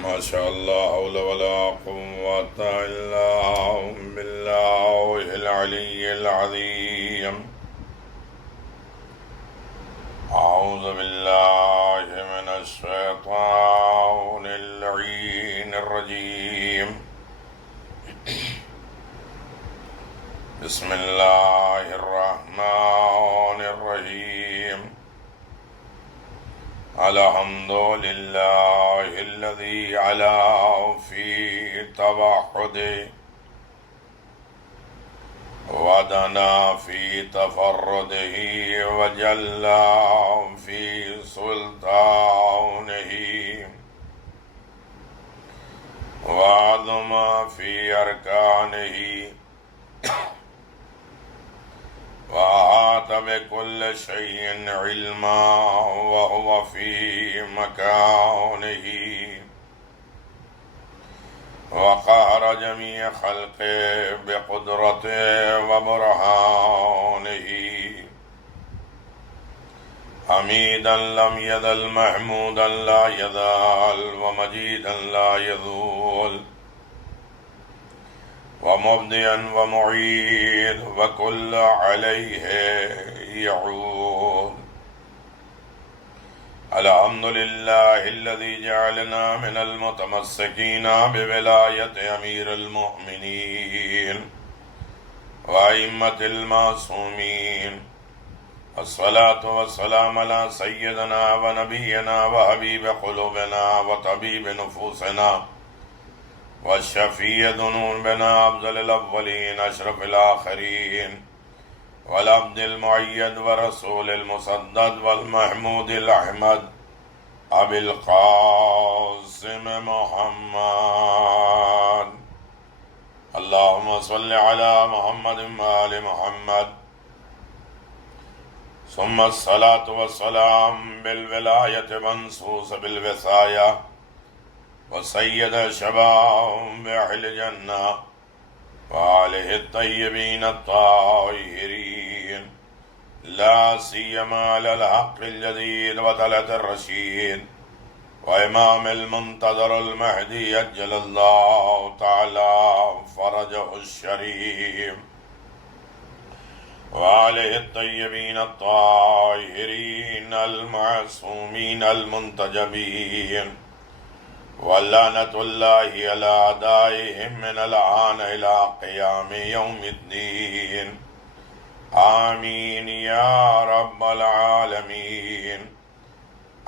ما شاء الله حول ولا قوة إلا بالله العلي العظيم. أعوذ بالله من الشيطان اللعين الرجيم. بسم الله الرحمن الرحيم. الحمد لله الذي علا في توحده ودنا في تفرده وجل في سلطانه وعظم في أركانه وأحاط بكل شيء علما وهو في مكانه وقهر جميع خلقه بقدرته وبرهانه حميدا لم يزل محمودا لا يزال ومجيدا لا يزول ومبديا ومعيد وكل عليه يعود. الحمد لله الذي جعلنا من المتمسكين بولاية أمير المؤمنين وأئمة المعصومين. الصلاة والسلام على سيدنا ونبينا وحبيب قلوبنا وطبيب نفوسنا والشفيع ذنوبنا أفضل الأولين أشرف الآخرين والعبد المؤيد ورسول المسدد والمحمود الأحمد أبي القاسم محمد. اللهم صل على محمد وآل محمد. ثم الصلاة والسلام بالولاية منصوص بالوصاية وسيد شباب أهل الجنة وآله الطيبين الطاهرين لا سيما على الحق الجديد وطلعة الرشيد وإمام المنتظر المهدي أجل الله تعالى فرجه الشريف وآله الطيبين الطاهرين المعصومين المنتجبين ولعنة الله على أعدائهم من الآن إلى قيام يوم الدين. آمين يا رب العالمين.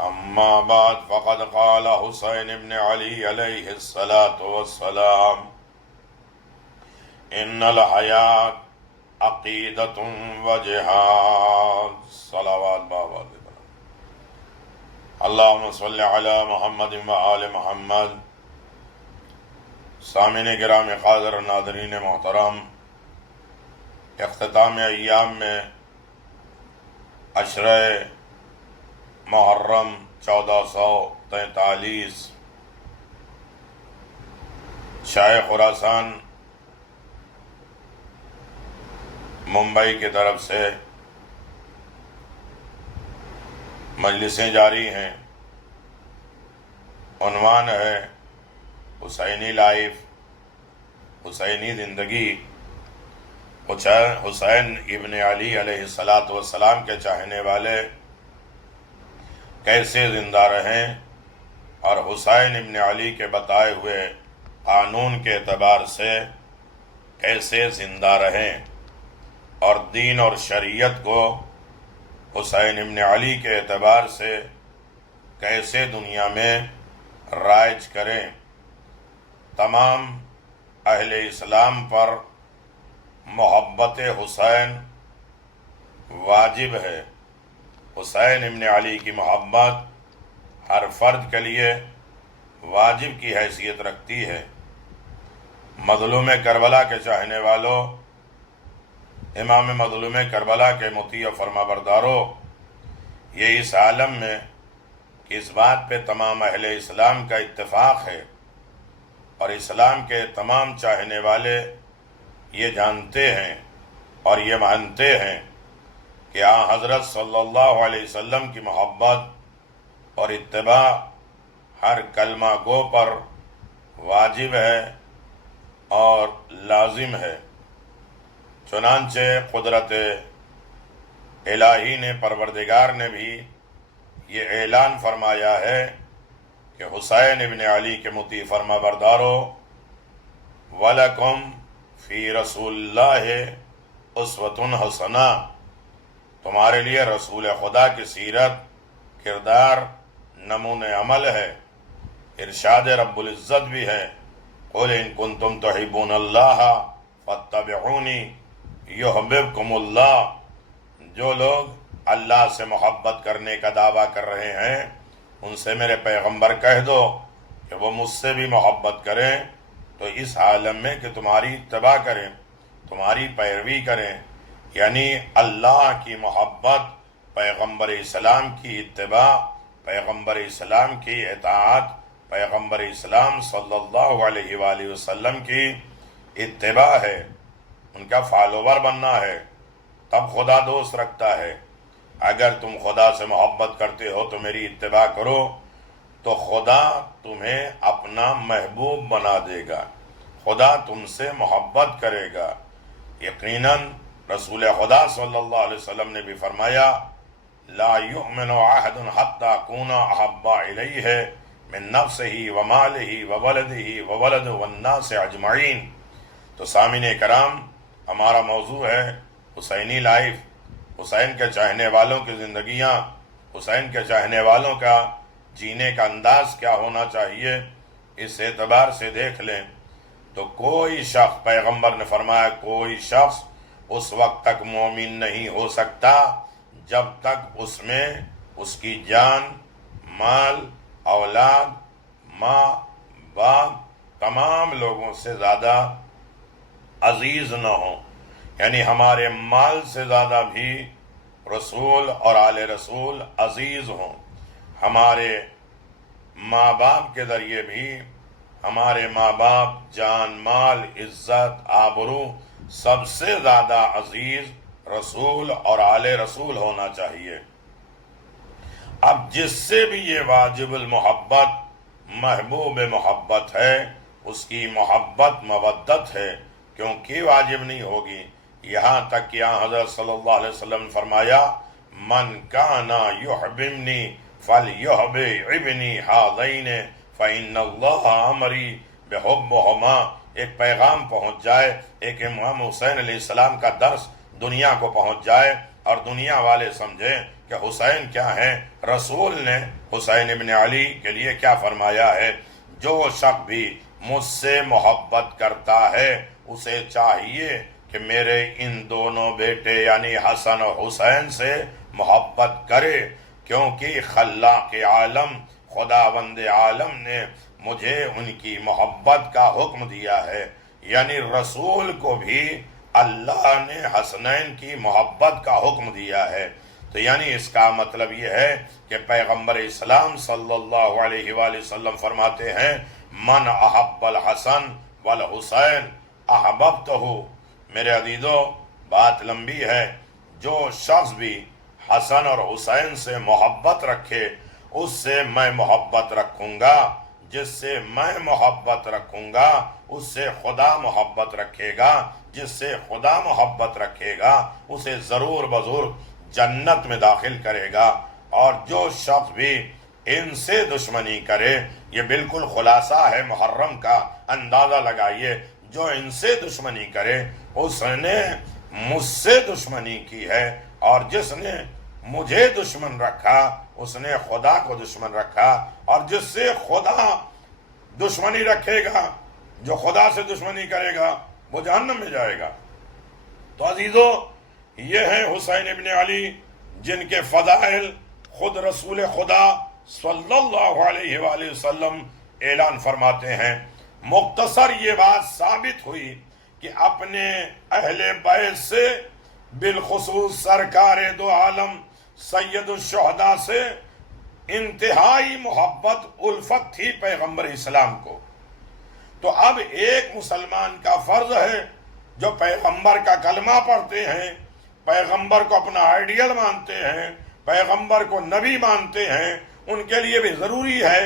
أما بعد، فقد قال حسين بن علي عليه الصلاة والسلام: إن الحياة عقيدة وجهاد. صلوات بابا. اللہم صلی علی محمد و آل محمد. سامعین گرامی قادر ناظرین محترم، اختتام ایام میں عشرہ محرم 1443 شاہ خراسان ممبئی کی طرف سے مجلسیں جاری ہیں. عنوان ہے حسینی لائف، حسینی زندگی. حسین ابن علی علیہ السلام کے چاہنے والے کیسے زندہ رہیں اور حسین ابن علی کے بتائے ہوئے قانون کے اعتبار سے کیسے زندہ رہیں اور دین اور شریعت کو حسین ابن علی کے اعتبار سے کیسے دنیا میں رائج کریں. تمام اہل اسلام پر محبت حسین واجب ہے. حسین ابن علی کی محبت ہر فرد کے لیے واجب کی حیثیت رکھتی ہے. مظلوم کربلا کے چاہنے والوں، امام مظلوم کربلا کے مطیع فرما برداروں، یہ اس عالم میں اس بات پہ تمام اہل اسلام کا اتفاق ہے اور اسلام کے تمام چاہنے والے یہ جانتے ہیں اور یہ مانتے ہیں کہ حضرت صلی اللہ علیہ وسلم کی محبت اور اتباع ہر کلمہ گو پر واجب ہے اور لازم ہے۔ چنانچہ قدرت الہی نے، پروردگار نے بھی یہ اعلان فرمایا ہے کہ حسین ابن علی کے مطیع فرما بردارو، وَلَكُمْ فِي رَسُولِ اللَّهِ أُسْوَةٌ حَسَنَةٌ، تمہارے لیے رسول خدا کی سیرت، کردار، نمونِ عمل ہے۔ ارشاد رب العزت بھی ہے، قُلْ إِن كُنتُمْ تُحِبُّونَ اللَّهَ فَاتَّبِعُونِي يُحْبِبْكُمُ اللَّهُ، جو لوگ اللہ سے محبت کرنے کا دعویٰ کر رہے ہیں ان سے میرے پیغمبر کہہ دو کہ وہ مجھ سے بھی محبت کریں، تو اس عالم میں کہ تمہاری اتباع کریں، تمہاری پیروی کریں، یعنی اللہ کی محبت، پیغمبر اسلام کی اتباع، پیغمبر اسلام کی اطاعت، پیغمبر اسلام صلی اللہ علیہ وآلہ وسلم کی اتباع ہے، ان کا فالوور بننا ہے، تب خدا دوست رکھتا ہے۔ اگر تم خدا سے محبت کرتے ہو تو میری اتباع کرو، تو خدا تمہیں اپنا محبوب بنا دے گا، خدا تم سے محبت کرے گا۔ یقیناً رسول خدا صلی اللہ علیہ وسلم نے بھی فرمایا، لا یؤمن احد حتی اکون احب الیہ من نفسہ ومالہ وولدہ وولد والناس اجمعین۔ تو سامعین کرام، ہمارا موضوع ہے حسینی لائف، حسین کے چاہنے والوں کی زندگیاں، حسین کے چاہنے والوں کا جینے کا انداز کیا ہونا چاہیے۔ اس اعتبار سے دیکھ لیں تو کوئی شخص، پیغمبر نے فرمایا، کوئی شخص اس وقت تک مومن نہیں ہو سکتا جب تک اس میں اس کی جان، مال، اولاد، ماں، باپ، تمام لوگوں سے زیادہ عزیز نہ ہوں، یعنی ہمارے مال سے زیادہ بھی رسول اور آل رسول عزیز ہوں، ہمارے ماں باپ کے ذریعے بھی ہمارے ماں باپ، جان، مال، عزت، آبرو، سب سے زیادہ عزیز رسول اور آل رسول ہونا چاہیے۔ اب جس سے بھی یہ واجب المحبت، محبوب محبت ہے، اس کی محبت مودت ہے، کیونکہ واجب نہیں ہوگی، یہاں تک کہ حضرت صلی اللہ علیہ وسلم نے فرمایا، من کانا یحبنی فلیحببنی ہذین فإن اللہ امری بحبہما۔ ایک پیغام پہنچ جائے، ایک امام حسین علیہ السلام کا درس دنیا کو پہنچ جائے اور دنیا والے سمجھیں کہ حسین کیا ہیں، رسول نے حسین ابن علی کے لیے کیا فرمایا ہے۔ جو شخص بھی مجھ سے محبت کرتا ہے اسے چاہیے کہ میرے ان دونوں بیٹے یعنی حسن اور حسین سے محبت کرے، کیونکہ خلاق عالم، خداوند عالم نے مجھے ان کی محبت کا حکم دیا ہے، یعنی رسول کو بھی اللہ نے حسنین کی محبت کا حکم دیا ہے۔ تو یعنی اس کا مطلب یہ ہے کہ پیغمبر اسلام صلی اللہ علیہ وآلہ وسلم فرماتے ہیں، من احب الحسن والحسین احببتہ۔ میرے عزیزو، بات لمبی ہے، جو شخص بھی حسن اور حسین سے محبت رکھے اس سے میں محبت رکھوں گا، جس سے میں محبت رکھوں گا اس سے خدا محبت رکھے گا، جس سے خدا محبت رکھے گا اسے ضرور بضرور جنت میں داخل کرے گا۔ اور جو شخص بھی ان سے دشمنی کرے، یہ بالکل خلاصہ ہے محرم کا، اندازہ لگائیے، جو ان سے دشمنی کرے اس نے مجھ سے دشمنی کی ہے، اور جس نے مجھے دشمن رکھا اس نے خدا کو دشمن رکھا، اور جس سے خدا دشمنی رکھے گا، جو خدا سے دشمنی کرے گا وہ جہنم میں جائے گا۔ تو عزیزو، یہ ہیں حسین ابن علی جن کے فضائل خود رسول خدا صلی اللہ علیہ وآلہ وسلم اعلان فرماتے ہیں۔ مختصر یہ بات ثابت ہوئی کہ اپنے اہل بیت سے، بالخصوص سرکار دو عالم سید الشہداء سے انتہائی محبت، الفت تھی پیغمبر اسلام کو۔ تو اب ایک مسلمان کا فرض ہے جو پیغمبر کا کلمہ پڑھتے ہیں، پیغمبر کو اپنا آئیڈیل مانتے ہیں، پیغمبر کو نبی مانتے ہیں، ان کے لیے بھی ضروری ہے،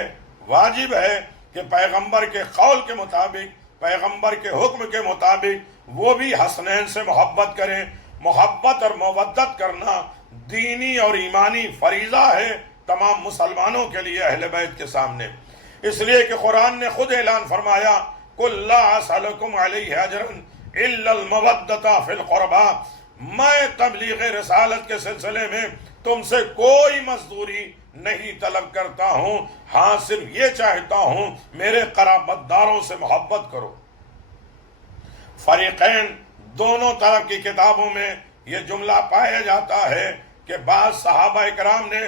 واجب ہے کہ پیغمبر کے قول کے مطابق، پیغمبر کے حکم کے مطابق وہ بھی حسنین سے محبت کریں۔ محبت اور مودت کرنا دینی اور ایمانی فریضہ ہے تمام مسلمانوں کے لیے، اہل بیت کے سامنے، اس لیے کہ قرآن نے خود اعلان فرمایا قُلْ لَا أَسْأَلُكُمْ عَلَيْهِ أَجْرًا إِلَّا الْمَوَدَّةَ فِي الْقُرْبَى، میں تبلیغ رسالت کے سلسلے میں تم سے کوئی مزدوری نہیں طلب کرتا ہوں، ہاں صرف یہ چاہتا ہوں میرے قرابت داروں سے محبت کرو۔ فریقین دونوں طرف کی کتابوں میں یہ جملہ پایا جاتا ہے کہ بعض صحابہ اکرام نے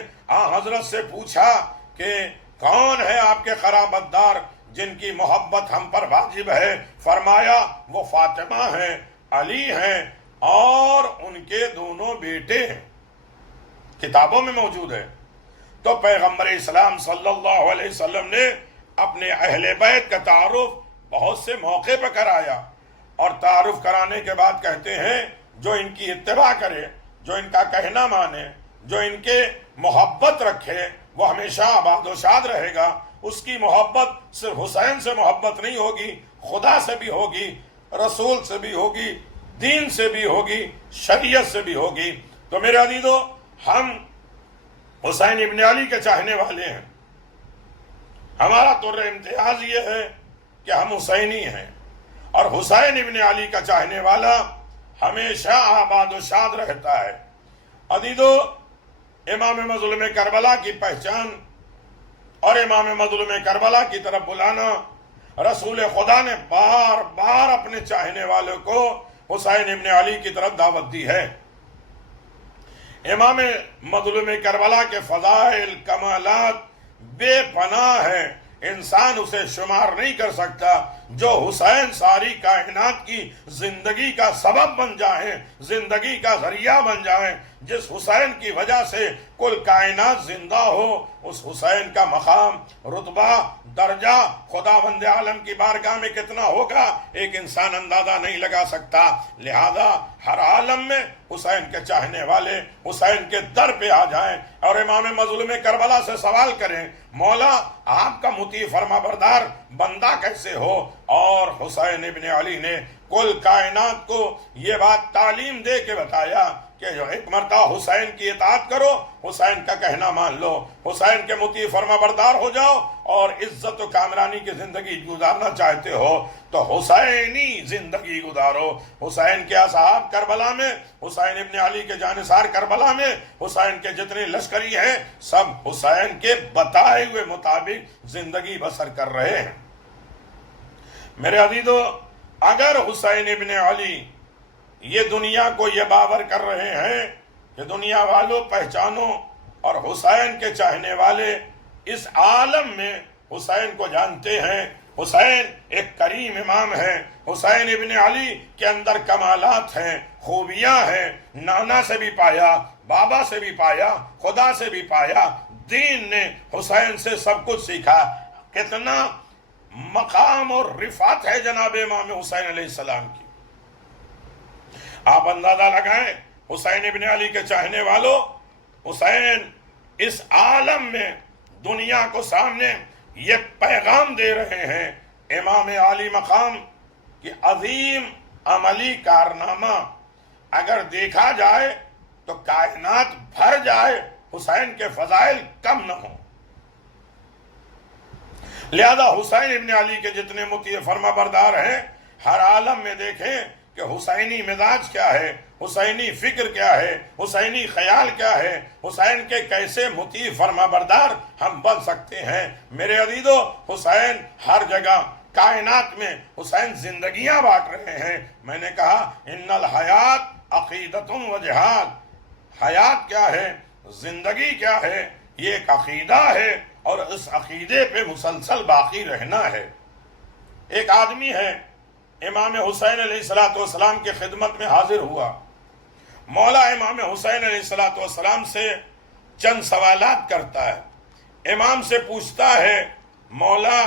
حضرت سے پوچھا کہ کون ہے آپ کے قرابت دار جن کی محبت ہم پر واجب ہے؟ فرمایا وہ فاطمہ ہیں، علی ہیں اور ان کے دونوں بیٹے ہیں، کتابوں میں موجود ہے۔ تو پیغمبر اسلام صلی اللہ علیہ وسلم نے اپنے اہل بیت کا تعارف بہت سے موقع پہ کرایا، اور تعارف کرانے کے بعد کہتے ہیں جو ان کی اتباع کرے، جو ان کا کہنا مانے، جو ان کے محبت رکھے، وہ ہمیشہ آباد و شاد رہے گا۔ اس کی محبت صرف حسین سے محبت نہیں ہوگی، خدا سے بھی ہوگی، رسول سے بھی ہوگی، دین سے بھی ہوگی، شریعت سے بھی ہوگی۔ تو میرے عزیزو، ہم حسین ابن علی کے چاہنے والے ہیں۔ ہمارا طور امتیاز یہ ہے کہ ہم حسینی ہیں، اور حسین ابن علی کا چاہنے والا ہمیشہ آباد و شاد رہتا ہے۔ عزیزو، امام مظلوم کربلا کی پہچان اور امام مظلوم کربلا کی طرف بلانا، رسول خدا نے بار بار اپنے چاہنے والوں کو حسین ابن علی کی طرف دعوت دی ہے۔ امام مظلوم کربلا کے فضائل، کمالات بے پناہ ہیں، انسان اسے شمار نہیں کر سکتا۔ جو حسین ساری کائنات کی زندگی کا سبب بن جائیں، زندگی کا ذریعہ بن جائیں، جس حسین کی وجہ سے کل کائنات زندہ ہو، اس حسین کا مقام، رتبہ، درجہ خداوند عالم کی بارگاہ میں کتنا ہوگا ایک انسان اندازہ نہیں لگا سکتا۔ لہذا ہر عالم میں حسین کے چاہنے والے حسین کے در پہ آ جائیں اور امام مظلوم کربلا سے سوال کریں، مولا آپ کا مطیع فرما بردار بندہ کیسے ہو؟ اور حسین ابن علی نے کل کائنات کو یہ بات تعلیم دے کے بتایا کہ جو ایک مرتبہ حسین کی اطاعت کرو، حسین کا کہنا مان لو، حسین کے مطیع فرما بردار ہو جاؤ، اور عزت و کامرانی کی زندگی گزارنا چاہتے ہو تو حسینی زندگی گزارو۔ حسین کے اصحاب کربلا میں، حسین ابن علی کے جانثار کربلا میں، حسین کے جتنے لشکری ہیں سب حسین کے بتائے ہوئے مطابق زندگی بسر کر رہے ہیں۔ میرے عزیزو، اگر حسین ابن علی یہ دنیا کو یہ باور کر رہے ہیں کہ دنیا والوں پہچانو اور حسین کے چاہنے والے اس عالم میں حسین کو جانتے ہیں، حسین ایک کریم امام ہے، حسین ابن علی کے اندر کمالات ہیں، خوبیاں ہیں، نانا سے بھی پایا، بابا سے بھی پایا، خدا سے بھی پایا، دین نے حسین سے سب کچھ سیکھا۔ کتنا مقام اور رفعت ہے جناب امام حسین علیہ السلام کی۔ آپ اندازہ لگائیں، حسین ابن علی کے چاہنے والوں، حسین اس عالم میں دنیا کو سامنے یہ پیغام دے رہے ہیں، امام عالی مقام کی عظیم عملی کارنامہ اگر دیکھا جائے تو کائنات بھر جائے، حسین کے فضائل کم نہ ہوں۔ لہذا حسین ابن علی کے جتنے مطیع فرما بردار ہیں، ہر عالم میں دیکھیں کہ حسینی مزاج کیا ہے، حسینی فکر کیا ہے، حسینی خیال کیا ہے، حسین کے کیسے مطیع فرما بردار ہم بن سکتے ہیں۔ میرے عزیزو، حسین ہر جگہ کائنات میں حسین زندگیاں بانٹ رہے ہیں۔ میں نے کہا ان الحیات عقیدۃ و جہاد، حیات کیا ہے، زندگی کیا ہے، یہ ایک عقیدہ ہے اور اس عقیدے پہ مسلسل باقی رہنا ہے۔ ایک آدمی ہے، امام حسین علیہ السلام کی خدمت میں حاضر ہوا، مولا امام حسین علیہ السلام سے چند سوالات کرتا ہے۔ امام سے پوچھتا ہے، مولا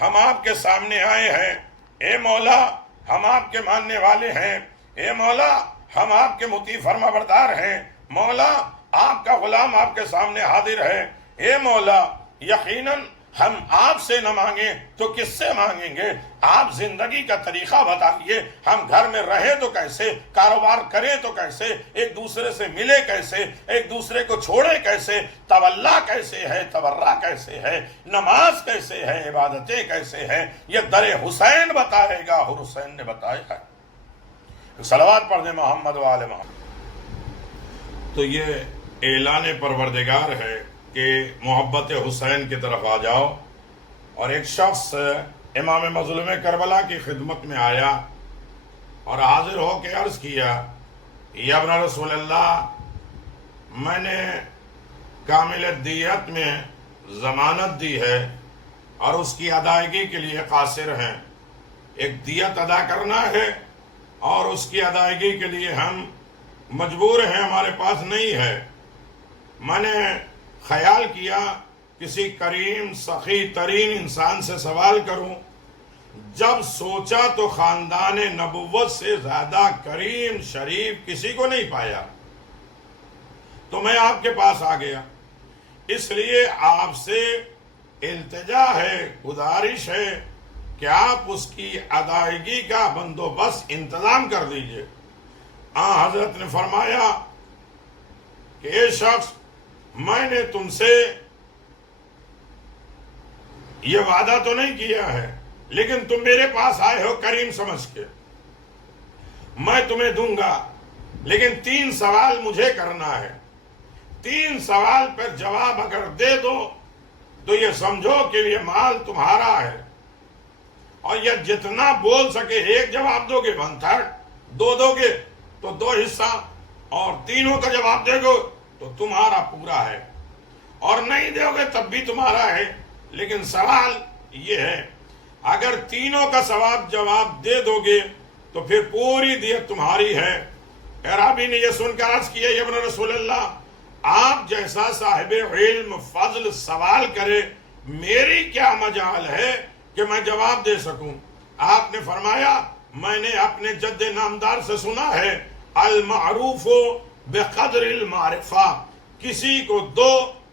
ہم آپ کے سامنے آئے ہیں، اے مولا ہم آپ کے ماننے والے ہیں، اے مولا ہم آپ کے مطیع فرما بردار ہیں، مولا آپ کا غلام آپ کے سامنے حاضر ہے، اے مولا یقیناً ہم آپ سے نہ مانگیں تو کس سے مانگیں گے؟ آپ زندگی کا طریقہ بتائیے، ہم گھر میں رہیں تو کیسے، کاروبار کریں تو کیسے، ایک دوسرے سے ملے کیسے، ایک دوسرے کو چھوڑے کیسے، تولا کیسے ہے، تبرہ کیسے ہے، نماز کیسے ہے، عبادتیں کیسے ہیں، یہ در حسین بتائے گا، حسین نے بتایا ہے۔ صلوات پڑھ دیں محمد و آل محمد۔ تو یہ اعلان پروردگار ہے کہ محبت حسین کی طرف آ جاؤ۔ اور ایک شخص امام مظلوم کربلا کی خدمت میں آیا اور حاضر ہو کے عرض کیا، یا ابن رسول اللہ، میں نے کامل دیت میں ضمانت دی ہے اور اس کی ادائیگی کے لیے قاصر ہیں، ایک دیت ادا کرنا ہے اور اس کی ادائیگی کے لیے ہم مجبور ہیں، ہمارے پاس نہیں ہے۔ میں نے خیال کیا کسی کریم سخی ترین انسان سے سوال کروں، جب سوچا تو خاندان نبوت سے زیادہ کریم شریف کسی کو نہیں پایا، تو میں آپ کے پاس آ گیا۔ اس لیے آپ سے التجا ہے، گزارش ہے کہ آپ اس کی ادائیگی کا بندوبست انتظام کر دیجئے۔ حضرت نے فرمایا کہ اے شخص، میں نے تم سے یہ وعدہ تو نہیں کیا ہے، لیکن تم میرے پاس آئے ہو کریم سمجھ کے، میں تمہیں دوں گا، لیکن 3 سوال مجھے کرنا ہے۔ 3 سوال پر جواب اگر دے دو تو یہ سمجھو کہ یہ مال تمہارا ہے، اور یہ جتنا بول سکے، 1 جواب دو گے 1/3، 2 دو گے تو 2 حصہ، اور 3 کا جواب دے گو تو تمہارا پورا ہے، اور نہیں دو گے تب بھی تمہارا ہے۔ لیکن سوال یہ ہے، اگر 3 کا جواب دے دو گے تو پھر پوری دیت تمہاری ہے۔ اعرابی نے یہ سن کر عرض کیا، یا ابن رسول اللہ، آپ جیسا صاحب علم فضل سوال کرے، میری کیا مجال ہے کہ میں جواب دے سکوں؟ آپ نے فرمایا، میں نے اپنے جد نامدار سے سنا ہے، المعروف بقدر المعرفہ، کسی کو دو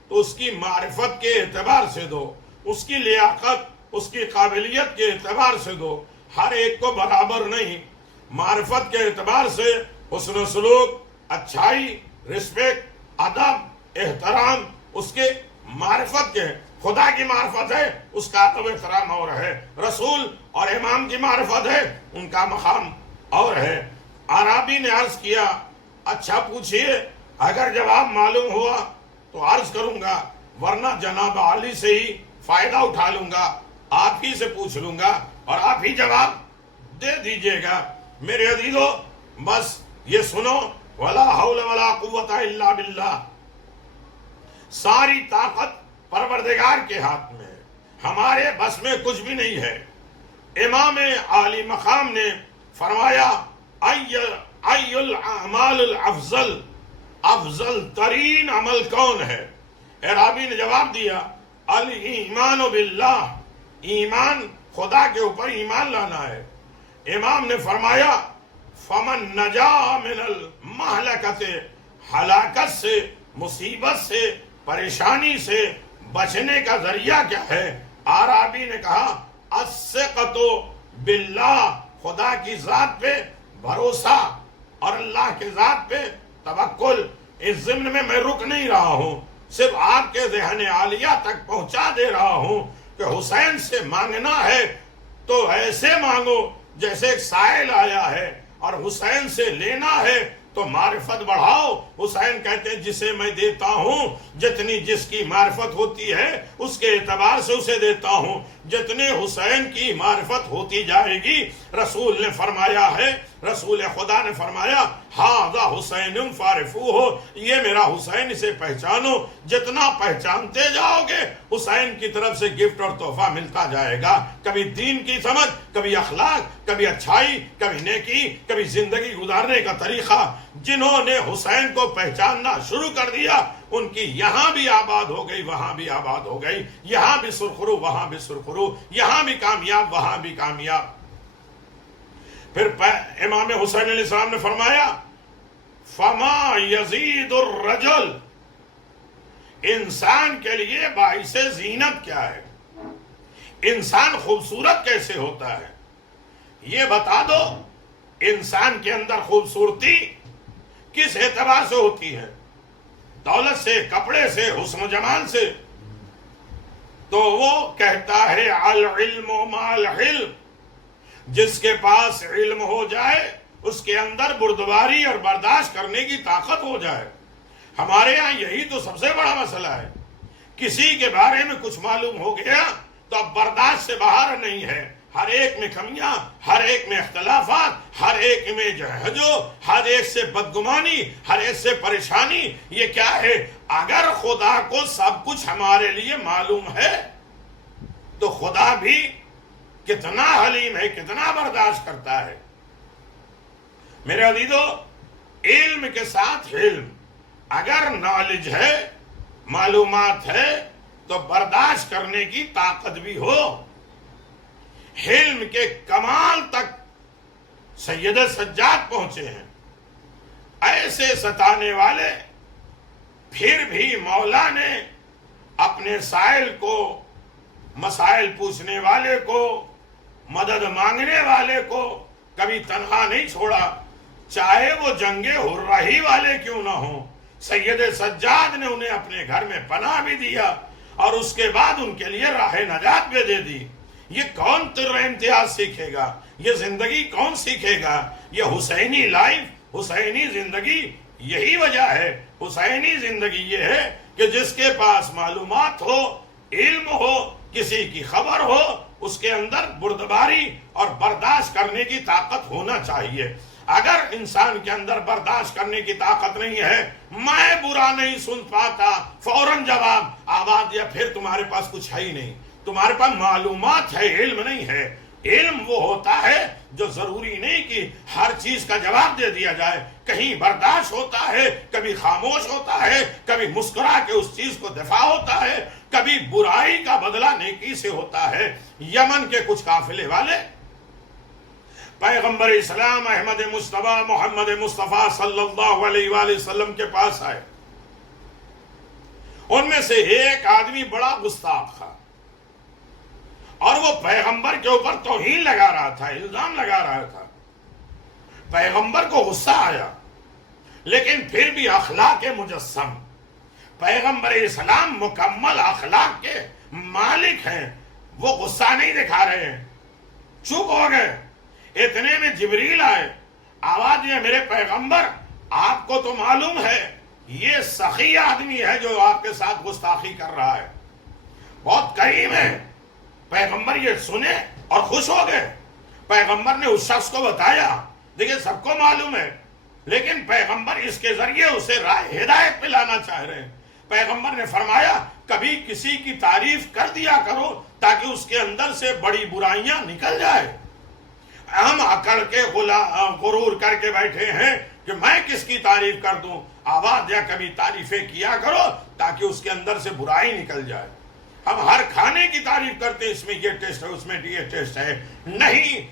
تو اس کی معرفت کے اعتبار سے دو، اس کی لیاقت، اس کی قابلیت کے اعتبار سے دو، ہر ایک کو برابر نہیں۔ معرفت کے اعتبار سے حسن سلوک، اچھائی، رسپیکٹ، ادب، احترام، اس کے معرفت کے، خدا کی معرفت ہے، اس کا ادب احترام اور ہے، رسول اور امام کی معرفت ہے، ان کا مقام اور ہے۔ عربی نے عرض کیا، اچھا پوچھئے، اگر جواب معلوم ہوا تو عرض کروں گا، ورنہ جناب علی سے ہی فائدہ اٹھا لوں گا، آپ ہی سے پوچھ لوں گا اور آپ ہی جواب دے دیجئے گا۔ میرے عزیزو، بس یہ سنو، ولا حول ولا قوت الا باللہ، ساری طاقت پروردگار کے ہاتھ میں ہے، ہمارے بس میں کچھ بھی نہیں ہے۔ امام عالی مقام نے فرمایا، ای الاعمال الافضل، افضل ترین عمل کون ہے؟ اعرابی نے جواب دیا، الایمان باللہ، ایمان، خدا کے اوپر ایمان لانا ہے۔ امام نے فرمایا، فمن نجا من المہلکت، ہلاکت سے، مصیبت سے، پریشانی سے بچنے کا ذریعہ کیا ہے؟ عربی نے کہا، الثقۃ باللہ، خدا کی ذات پہ بھروسہ اور اللہ کے ذات پہ توکل۔ اس ضمن میں رک نہیں رہا ہوں، صرف آپ کے ذہن عالیہ تک پہنچا دے رہا ہوں کہ حسین سے مانگنا ہے تو ایسے مانگو جیسے ایک سائل آیا ہے، اور حسین سے لینا ہے تو معرفت بڑھاؤ۔ حسین کہتے ہیں، جسے میں دیتا ہوں، جتنی جس کی معرفت ہوتی ہے اس کے اعتبار سے اسے دیتا ہوں، جتنے حسین کی معرفت ہوتی جائے گی، رسول نے فرمایا ہے، رسول خدا نے فرمایا، ھذا حسین فعرفوہ، یہ میرا حسین، اسے پہچانو۔ جتنا پہچانتے جاؤ گے، حسین کی طرف سے گفٹ اور تحفہ ملتا جائے گا، کبھی دین کی سمجھ، کبھی اخلاق، کبھی اچھائی، کبھی نیکی، کبھی زندگی گزارنے کا طریقہ۔ جنہوں نے حسین کو پہچاننا شروع کر دیا، ان کی یہاں بھی آباد ہو گئی، وہاں بھی آباد ہو گئی، یہاں بھی سرخرو، وہاں بھی سرخرو، یہاں بھی کامیاب، وہاں بھی کامیاب۔ پھر امام حسین علیہ السلام نے فرمایا، فما یزید الرجل، انسان کے لیے باعث زینت کیا ہے؟ انسان خوبصورت کیسے ہوتا ہے؟ یہ بتا دو، انسان کے اندر خوبصورتی کس اعتبار سے ہوتی ہے؟ دولت سے، کپڑے سے، حسن و جمال سے؟ تو وہ کہتا ہے العلم مع الحلم، جس کے پاس علم ہو جائے اس کے اندر بردباری اور برداشت کرنے کی طاقت ہو جائے۔ ہمارے ہاں یہی تو سب سے بڑا مسئلہ ہے، کسی کے بارے میں کچھ معلوم ہو گیا تو اب برداشت سے باہر نہیں ہے، ہر ایک میں کمیاں، ہر ایک میں اختلافات، ہر ایک میں ہر ایک سے بدگمانی، ہر ایک سے پریشانی۔ یہ کیا ہے؟ اگر خدا کو سب کچھ ہمارے لیے معلوم ہے تو خدا بھی کتنا حلیم ہے، کتنا برداشت کرتا ہے۔ میرے عزیزو، علم کے ساتھ علم، اگر نالج ہے، معلومات ہے، تو برداشت کرنے کی طاقت بھی ہو۔ علم کے کمال تک سید سجاد پہنچے ہیں، ایسے ستانے والے، پھر بھی مولا نے اپنے سائل کو، مسائل پوچھنے والے کو، مدد مانگنے والے کو کبھی تنہا نہیں چھوڑا، چاہے وہ جنگ ہرراہی والے کیوں نہ ہوں۔ سید سجاد نے انہیں اپنے گھر میں پناہ بھی دیا اور اس کے بعد ان کے لیے راہ نجات بھی دے دی۔ یہ کون تر امتیاز سیکھے گا؟ یہ زندگی کون سیکھے گا؟ یہ حسینی لائف، حسینی زندگی یہی وجہ ہے۔ حسینی زندگی یہ ہے کہ جس کے پاس معلومات ہو، علم ہو، کسی کی خبر ہو، اس کے اندر بردباری اور برداشت کرنے کی طاقت ہونا چاہیے۔ اگر انسان کے اندر برداشت کرنے کی طاقت نہیں ہے، میں برا نہیں سن پاتا، فوراً جواب آواز دیا، پھر تمہارے پاس کچھ ہے ہی نہیں، تمہارے پاس معلومات ہے، علم نہیں ہے۔ علم وہ ہوتا ہے جو ضروری نہیں کہ ہر چیز کا جواب دے دیا جائے، کہیں برداشت ہوتا ہے، کبھی خاموش ہوتا ہے، کبھی مسکرا کے اس چیز کو دفاع ہوتا ہے، کبھی برائی کا بدلہ نیکی سے ہوتا ہے۔ یمن کے کچھ قافلے والے پیغمبر اسلام احمد مصطفیٰ محمد مصطفیٰ صلی اللہ علیہ وآلہ وسلم کے پاس آئے۔ ان میں سے ایک آدمی بڑا گستاخ تھا اور وہ پیغمبر کے اوپر توہین لگا رہا تھا، الزام لگا رہا تھا۔ پیغمبر کو غصہ آیا، لیکن پھر بھی اخلاق مجسم، پیغمبر اسلام مکمل اخلاق کے مالک ہیں، وہ غصہ نہیں دکھا رہے ہیں، چپ ہو گئے۔ اتنے میں جبریل آئے، آواز دیا، میرے پیغمبر آپ کو تو معلوم ہے یہ سخی آدمی ہے جو آپ کے ساتھ گستاخی کر رہا ہے، بہت کریم ہے۔ پیغمبر یہ سنے اور خوش ہو گئے۔ پیغمبر نے اس شخص کو بتایا، دیکھیں سب کو معلوم ہے، لیکن پیغمبر اس کے ذریعے اسے راہ ہدایت پہ لانا چاہ رہے ہیں۔ پیغمبر نے فرمایا کبھی کسی کی تعریف کر دیا کرو تاکہ اس کے اندر سے بڑی برائیاں نکل جائے۔ ہم اکڑ کے غرور کر کے بیٹھے ہیں کہ میں کس کی تعریف کر دوں، آواز دیا کبھی تعریفیں کیا کرو تاکہ اس کے اندر سے برائی نکل جائے۔ ہم ہر کھانے کی تعریف کرتے ہیں، اس میں یہ ٹیسٹ ہے، اس میں یہ ٹیسٹ ہے، نہیں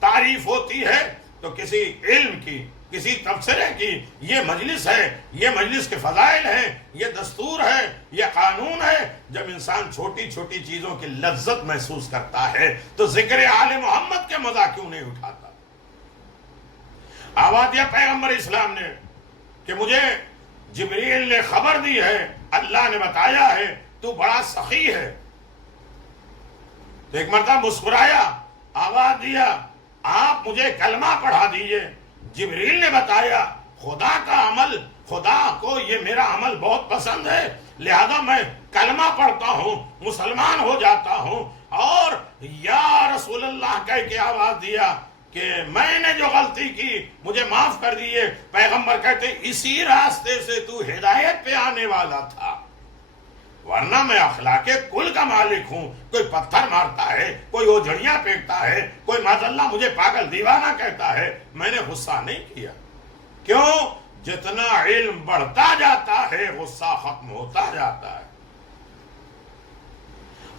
تعریف ہوتی ہے تو کسی علم کی، کسی تبصرے کی۔ یہ مجلس ہے، یہ مجلس کے فضائل ہیں، یہ دستور ہے، یہ قانون ہے۔ جب انسان چھوٹی چھوٹی چیزوں کی لذت محسوس کرتا ہے تو ذکر آل محمد کے مزہ کیوں نہیں اٹھاتا؟ آواز دیا پیغمبر اسلام نے کہ مجھے جبریل نے خبر دی ہے، اللہ نے بتایا ہے تو بڑا سخی ہے۔ تو ایک مرتبہ مسکرایا، آواز دیا آپ مجھے کلمہ پڑھا دیجئے۔ جبریل نے بتایا خدا کا عمل، خدا کو یہ میرا عمل بہت پسند ہے، لہذا میں کلمہ پڑھتا ہوں، مسلمان ہو جاتا ہوں۔ اور یا رسول اللہ کہہ کے آواز دیا کہ میں نے جو غلطی کی مجھے معاف کر دیئے۔ پیغمبر کہتے اسی راستے سے تو ہدایت پہ آنے والا تھا، ورنہ میں اخلاق کل کا مالک ہوں۔ کوئی پتھر مارتا ہے، کوئی اوجھڑیاں پھینکتا ہے، کوئی معاذ اللہ مجھے پاگل دیوانہ کہتا ہے، میں نے غصہ نہیں کیا۔ کیوں؟ جتنا علم بڑھتا جاتا ہے غصہ ختم ہوتا جاتا ہے۔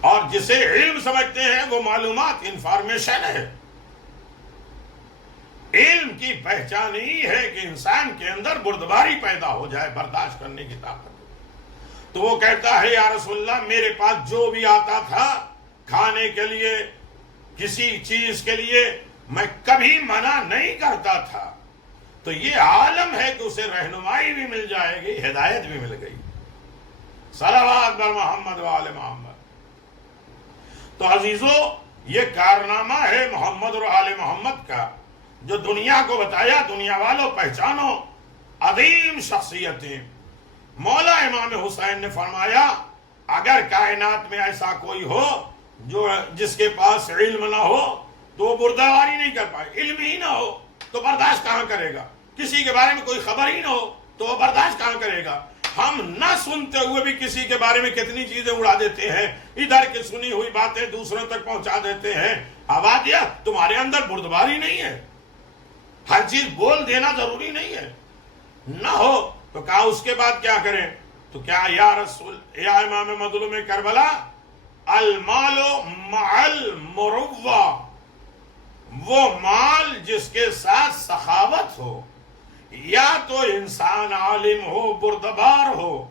اور جسے علم سمجھتے ہیں وہ معلومات، انفارمیشن ہے۔ علم کی پہچان ہی ہے کہ انسان کے اندر بردباری پیدا ہو جائے، برداشت کرنے کی طاقت۔ تو وہ کہتا ہے یا رسول اللہ میرے پاس جو بھی آتا تھا کھانے کے لیے، کسی چیز کے لیے میں کبھی منع نہیں کرتا تھا، تو یہ عالم ہے کہ اسے رہنمائی بھی مل جائے گی، ہدایت بھی مل گئی۔ صلوات بر محمد و آل محمد۔ تو عزیزو، یہ کارنامہ ہے محمد اور آل محمد کا، جو دنیا کو بتایا۔ دنیا والوں پہچانو عظیم شخصیتیں۔ مولا امام حسین نے فرمایا اگر کائنات میں ایسا کوئی ہو جس کے پاس علم نہ ہو تو وہ بردباری نہیں کر پائے۔ علم ہی نہ ہو تو برداشت کہاں کرے گا؟ کسی کے بارے میں کوئی خبر ہی نہ ہو تو وہ برداشت کہاں کرے گا؟ ہم نہ سنتے ہوئے بھی کسی کے بارے میں کتنی چیزیں اڑا دیتے ہیں، ادھر کی سنی ہوئی باتیں دوسروں تک پہنچا دیتے ہیں۔ ہوا دیا، تمہارے اندر بردباری نہیں ہے، ہر چیز بول دینا ضروری نہیں ہے۔ نہ ہو تو کہا اس کے بعد کیا کریں؟ تو کیا یا رسول، یا امام مظلوم کربلا، المال مع المروہ، وہ مال جس کے ساتھ سخاوت ہو، یا تو انسان عالم ہو، بردبار ہو،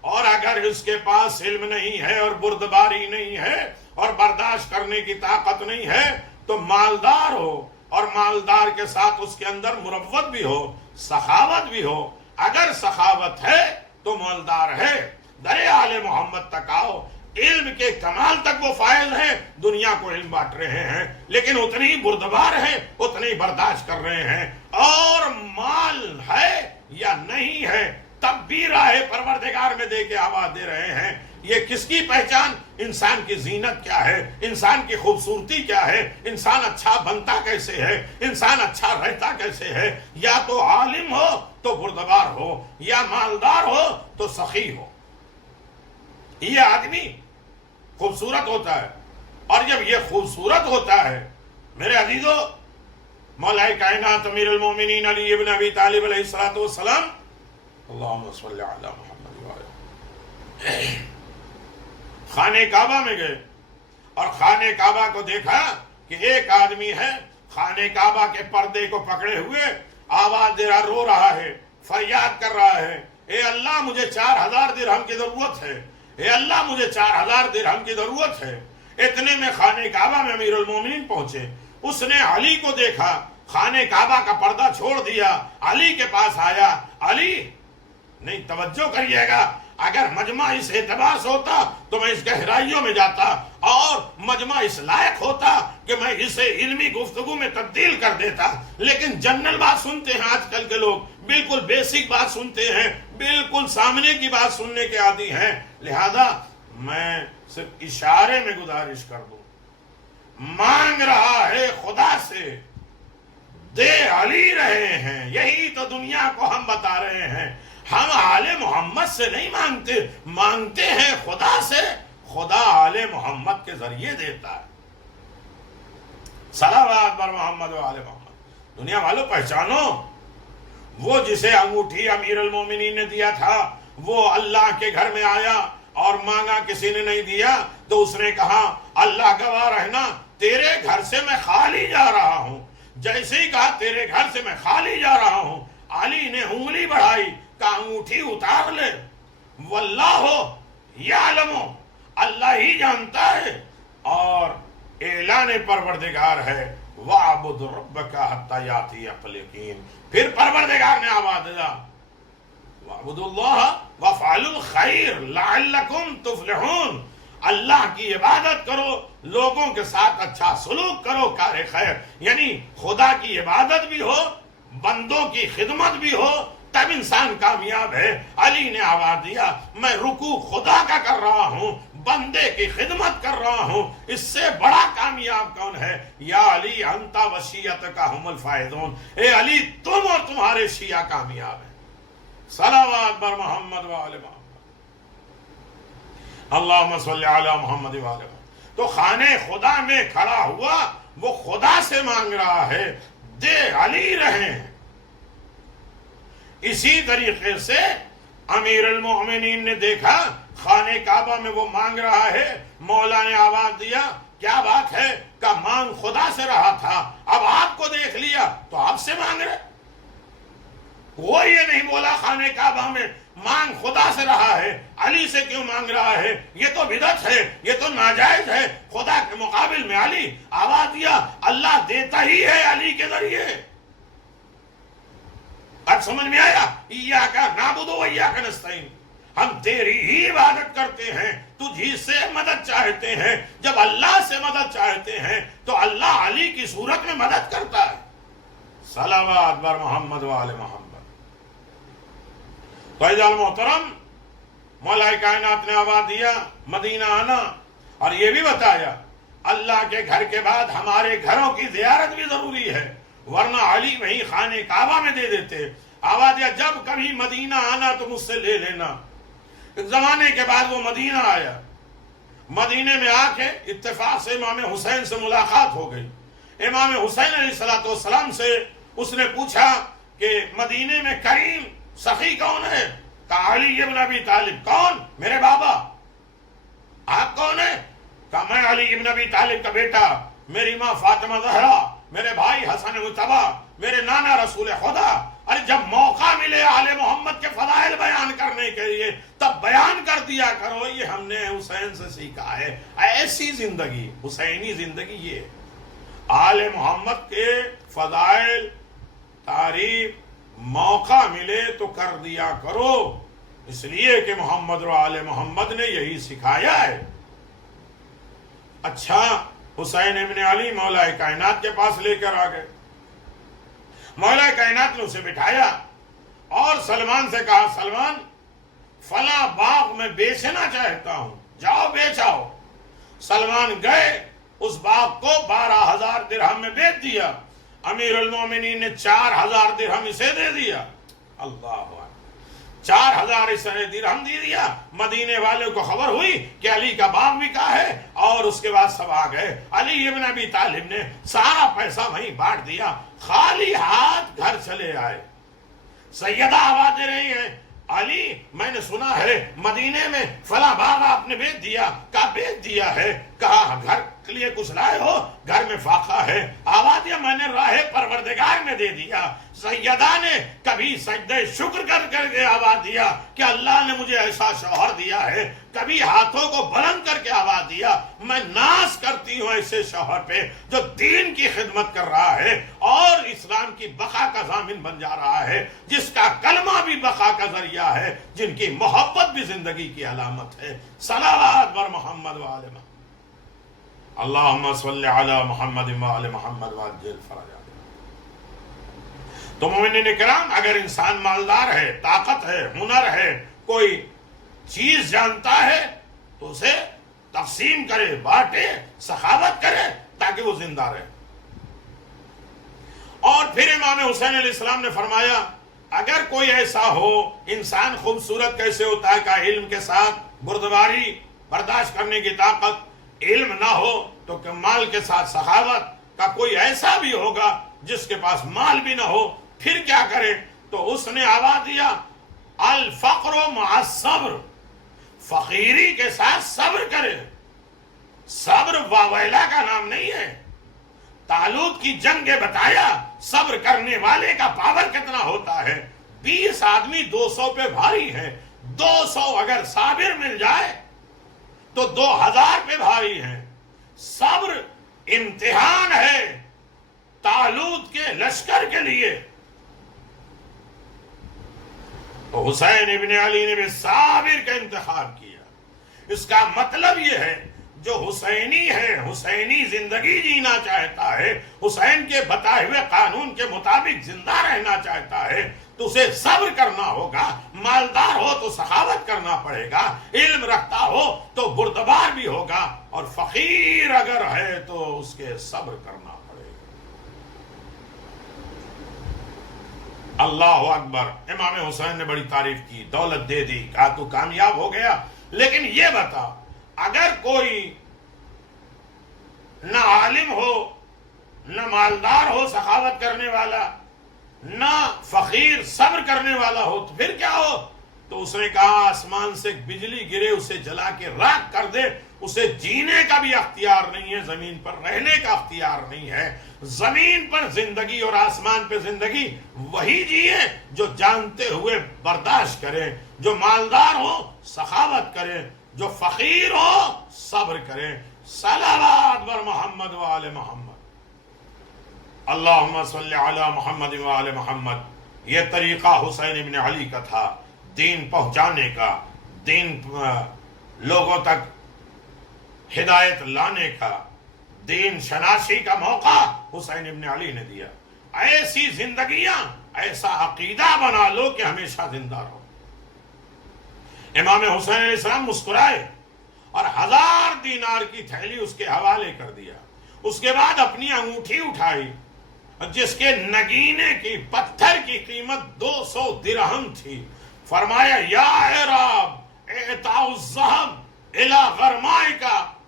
اور اگر اس کے پاس علم نہیں ہے اور بردباری نہیں ہے اور برداشت کرنے کی طاقت نہیں ہے تو مالدار ہو، اور مالدار کے ساتھ اس کے اندر مروت بھی ہو، سخاوت بھی ہو۔ اگر سخاوت ہے تو مالدار ہے۔ در آل محمد تک آؤ، علم کے کمال تک وہ فائز ہیں، دنیا کو علم بانٹ رہے ہیں، لیکن اتنی ہی بردبار ہیں، اتنی ہی برداشت کر رہے ہیں۔ اور مال ہے یا نہیں ہے تب بھی راہ پروردگار میں دے کے آواز دے رہے ہیں۔ یہ کس کی پہچان؟ انسان کی زینت کیا ہے، انسان کی خوبصورتی کیا ہے، انسان اچھا بنتا کیسے ہے، انسان اچھا رہتا کیسے ہے۔ یا تو عالم ہو تو بردبار ہو، یا مالدار ہو تو سخی ہو۔ یہ آدمی خوبصورت ہوتا ہے، اور جب یہ خوبصورت ہوتا ہے میرے عزیزو، مولا کائنات امیر المومنین علی ابن ابی طالب علیہ الصلوۃ والسلام، اللہم صلی علی محمد وعلی، خانہ کعبہ میں گئے اور خانہ کعبہ کو دیکھا کہ ایک آدمی ہے خانہ کعبہ کے پردے کو پکڑے ہوئے، آواز دے رہا، رو رہا ہے، فریاد کر رہا ہے، اے اللہ مجھے 4000 درہم کی ضرورت ہے، اے اللہ مجھے 4000 درہم کی ضرورت ہے۔ اتنے میں خانہ کعبہ میں امیر المومنین پہنچے، اس نے علی کو دیکھا، خانہ کعبہ کا پردہ چھوڑ دیا، علی کے پاس آیا۔ علی، نہیں توجہ کریے گا، اگر مجمع اس اعتبار سے ہوتا تو میں اس گہرائیوں میں جاتا، اور مجمع اس لائق ہوتا کہ میں اسے علمی گفتگو میں تبدیل کر دیتا، لیکن جنرل بات سنتے ہیں آج کل کے لوگ، بالکل بیسک بات سنتے ہیں، بالکل سامنے کی بات سننے کے عادی ہیں۔ لہذا میں صرف اشارے میں گزارش کر دوں، مانگ رہا ہے خدا سے، دے علی رہے ہیں، یہی تو دنیا کو ہم بتا رہے ہیں۔ ہم آل محمد سے نہیں مانگتے، مانگتے ہیں خدا سے، خدا آل محمد کے ذریعے دیتا ہے۔ صلوات بر محمد و آل محمد۔ دنیا والوں پہچانو، وہ جسے انگوٹھی امیر المومنین نے دیا تھا، وہ اللہ کے گھر میں آیا اور مانگا، کسی نے نہیں دیا تو اس نے کہا اللہ گواہ رہنا تیرے گھر سے میں خالی جا رہا ہوں۔ جیسے ہی کہا تیرے گھر سے میں خالی جا رہا ہوں، علی نے انگلی بڑھائی، کہا انگوٹھی اتار لے، واللہ یعلم، اللہ ہی جانتا ہے، اور اعلان پروردگار ہے وَعْبُدْ رَبَّكَ حَتَّى يَأْتِيَكَ الْيَقِينُ۔ پھر پروردگار نے آواز دیا وَاعْبُدُوا اللَّهَ وَافْعَلُوا الْخَيْرَ لَعَلَّكُمْ تُفْلِحُونَ۔ اللہ کی عبادت کرو، لوگوں کے ساتھ اچھا سلوک کرو، کار خیر، یعنی خدا کی عبادت بھی ہو، بندوں کی خدمت بھی ہو، تب انسان کامیاب ہے۔ علی نے آواز دیا میں رکوع خدا کا کر رہا ہوں، بندے کی خدمت کر رہا ہوں، اس سے بڑا کامیاب کون ہے؟ یا علی انت و شیعتک هم الفائزون، اے علی تم اور تمہارے شیعہ کامیاب ہیں۔ صلوات بر محمد و آل محمد، اللہم صلی علی محمد و آل محمد۔ تو خانہ خدا میں کھڑا ہوا، وہ خدا سے مانگ رہا ہے، دے علی رہیں۔ اسی طریقے سے امیر المومنین نے دیکھا خانہ کعبہ میں وہ مانگ رہا ہے، مولا نے آواز دیا کیا بات ہے؟ کہ مانگ خدا سے رہا تھا، اب آپ کو دیکھ لیا تو آپ سے مانگ رہے۔ وہ یہ نہیں بولا خانہ کعبہ میں مانگ خدا سے رہا ہے، علی سے کیوں مانگ رہا ہے؟ یہ تو بدعت ہے، یہ تو ناجائز ہے، خدا کے مقابل میں علی۔ آواز دیا اللہ دیتا ہی ہے علی کے ذریعے۔ اب سمجھ میں آیا؟ ایاک نعبد و ایاک نستعین، ہم تیری ہی عبادت کرتے ہیں، تجھ ہی سے مدد چاہتے ہیں۔ جب اللہ سے مدد چاہتے ہیں تو اللہ علی کی صورت میں مدد کرتا ہے۔ صلوات بر محمد و آل محمد۔ تو عزیزان محترم، مولا کائنات نے آواز دیا مدینہ آنا، اور یہ بھی بتایا اللہ کے گھر کے بعد ہمارے گھروں کی زیارت بھی ضروری ہے، ورنہ علی وہیں خانہ کعبہ میں دے دیتے۔ آواز دیا جب کبھی مدینہ آنا تو مجھ سے لے لینا۔ ایک زمانے کے بعد وہ مدینہ آیا، مدینے میں آ کے اتفاق سے امام حسین سے ملاقات ہو گئی۔ امام حسین علیہ السلام سے اس نے پوچھا کہ مدینے میں کریم سخی کون ہے؟ کہا علی ابن ابی طالب۔ کون؟ میرے بابا۔ آپ کون ہیں؟ کہا میں علی ابن ابی طالب کا بیٹا، میری ماں فاطمہ زہرا، میرے بھائی حسن مجتبی، میرے نانا رسول خدا۔ ارے جب موقع ملے آل محمد کے فضائل بیان کرنے کے لیے تب بیان کر دیا کرو، یہ ہم نے حسین سے سیکھا ہے۔ ایسی زندگی، حسینی زندگی یہ ہے۔ آل محمد کے فضائل، تعریف موقع ملے تو کر دیا کرو، اس لیے کہ محمد و آل محمد نے یہی سکھایا ہے۔ اچھا، حسین ابن علی مولا کائنات کے پاس لے کر آ گئے۔ مولا کائنات نے اسے بٹھایا اور سلمان سے کہا سلمان فلاں باغ میں بیچنا چاہتا ہوں، جاؤ بیچ آؤ۔ سلمان گئے، اس باغ کو 12,000 درہم میں بیچ دیا۔ امیر المومنین نے 4,000 درہم اسے دے دیا۔ اللہ اکبر، 4,000 اس نے درہم دے دیا۔ مدینے والوں کو خبر ہوئی کہ علی کا باغ بکا ہے، اور اس کے بعد سب آ گئے۔ علی ابن ابی طالب نے سارا پیسہ وہیں بانٹ دیا، خالی ہاتھ گھر چلے آئے۔ سیدہ آواز دے رہی ہیں علی میں نے سنا ہے مدینے میں فلاں باغ آپ نے بیچ دیا۔ کہا بیچ دیا ہے؟ کہا گھر کے لیے کچھ لائے ہو؟ گھر میں فاقہ ہے۔ آواز دیا میں نے راہ پروردگار میں دے دیا۔ سیدہ نے کبھی سجدہ شکر کر کر کے آواز دیا کہ اللہ نے مجھے ایسا شوہر دیا ہے، کبھی ہاتھوں کو بلند کر کے آواز دیا میں ناز کرتی ہوں ایسے شوہر پہ جو دین کی خدمت کر رہا ہے اور اسلام کی بقا کا ضامن بن جا رہا ہے، جس کا کلمہ بھی بقا کا ذریعہ ہے، جن کی محبت بھی زندگی کی علامت ہے۔ صلوات بر محمد و آل محمد، اللہم صلی علی محمد و آل محمد وعجل فرجہ۔ تو مومنین کرام، اگر انسان مالدار ہے، طاقت ہے، ہنر ہے، کوئی چیز جانتا ہے تو اسے تقسیم کرے، بانٹے، سخاوت کرے تاکہ وہ زندہ رہے۔ اور پھر امام حسین علیہ السلام نے فرمایا اگر کوئی ایسا ہو، انسان خوبصورت کیسے ہوتا ہے کہ علم کے ساتھ بردباری برداشت کرنے کی طاقت، علم نہ ہو تو مال کے ساتھ سخاوت کا کوئی ایسا بھی ہوگا جس کے پاس مال بھی نہ ہو، پھر کیا کرے؟ تو اس نے آواز دیا الفقر مع الصبر، فقیری کے ساتھ صبر کرے۔ صبر واویلا کا نام نہیں ہے۔ طالوت کی جنگ نے بتایا صبر کرنے والے کا پاور کتنا ہوتا ہے۔ 20 آدمی 200 پہ بھاری ہیں، 200 اگر صابر مل جائے تو 2000 پہ بھاری ہیں۔ صبر امتحان ہے طالوت کے لشکر کے لیے۔ تو حسین ابن علی نے بھی صابر کا انتخاب کیا۔ اس کا مطلب یہ ہے جو حسینی ہے، حسینی زندگی جینا چاہتا ہے، حسین کے بتائے ہوئے قانون کے مطابق زندہ رہنا چاہتا ہے تو اسے صبر کرنا ہوگا۔ مالدار ہو تو سخاوت کرنا پڑے گا، علم رکھتا ہو تو بردبار بھی ہوگا، اور فقیر اگر ہے تو اس کے صبر کرنا پڑے گا۔ اللہ اکبر۔ امام حسین نے بڑی تعریف کی، دولت دے دی، کہا تو کامیاب ہو گیا، لیکن یہ بتا اگر کوئی نہ عالم ہو، نہ مالدار ہو سخاوت کرنے والا، نہ فقیر صبر کرنے والا ہو تو پھر کیا ہو؟ تو اس نے کہا آسمان سے بجلی گرے اسے جلا کے راکھ کر دے، اسے جینے کا بھی اختیار نہیں ہے، زمین پر رہنے کا اختیار نہیں ہے۔ زمین پر زندگی اور آسمان پہ زندگی وہی جیے جو جانتے ہوئے برداشت کرے، جو مالدار ہو سخاوت کرے، جو فقیر ہو صبر کرے۔ صلوات بر محمد و آل محمد، اللہم صلی علی محمد و آل محمد۔ یہ طریقہ حسین ابن علی کا تھا، دین پہنچانے کا، دین لوگوں تک ہدایت لانے کا، دین شناسی کا موقع حسین ابن علی نے دیا۔ ایسی زندگیاں، ایسا عقیدہ بنا لو کہ ہمیشہ زندہ رہو۔ امام حسین علیہ السلام مسکرائے اور 1000 دینار کی تھیلی اس کے حوالے کر دیا۔ اس کے بعد اپنی انگوٹھی اٹھائی جس کے نگینے کی پتھر کی قیمت 200 درہم تھی، فرمایا یا عراب اعطاء الذهب الى غرمائک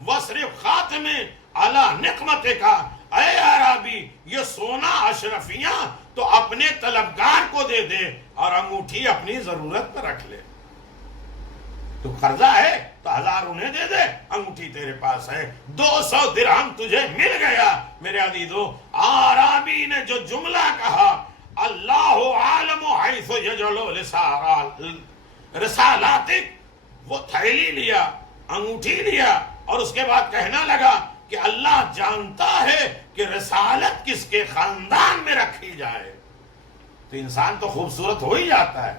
واصرف خاتم علی نقمتک۔ اے عرابی، یہ سونا اشرفیاں تو اپنے طلبگار کو دے دے اور انگوٹھی اپنی ضرورت پر رکھ لے۔ تو قرضہ ہے تو 1000 انہیں دے دے، انگوٹھی تیرے پاس ہے، 200 درہم تجھے مل گیا۔ میرے عزیزو، عرابی نے جو جملہ کہا، اللہ عالم حیث یجعل رسالاتک، وہ تھیلی لیا، انگوٹھی لیا اور اس کے بعد کہنا لگا کہ اللہ جانتا ہے کہ رسالت کس کے خاندان میں رکھی جائے۔ تو انسان تو خوبصورت ہو ہی جاتا ہے۔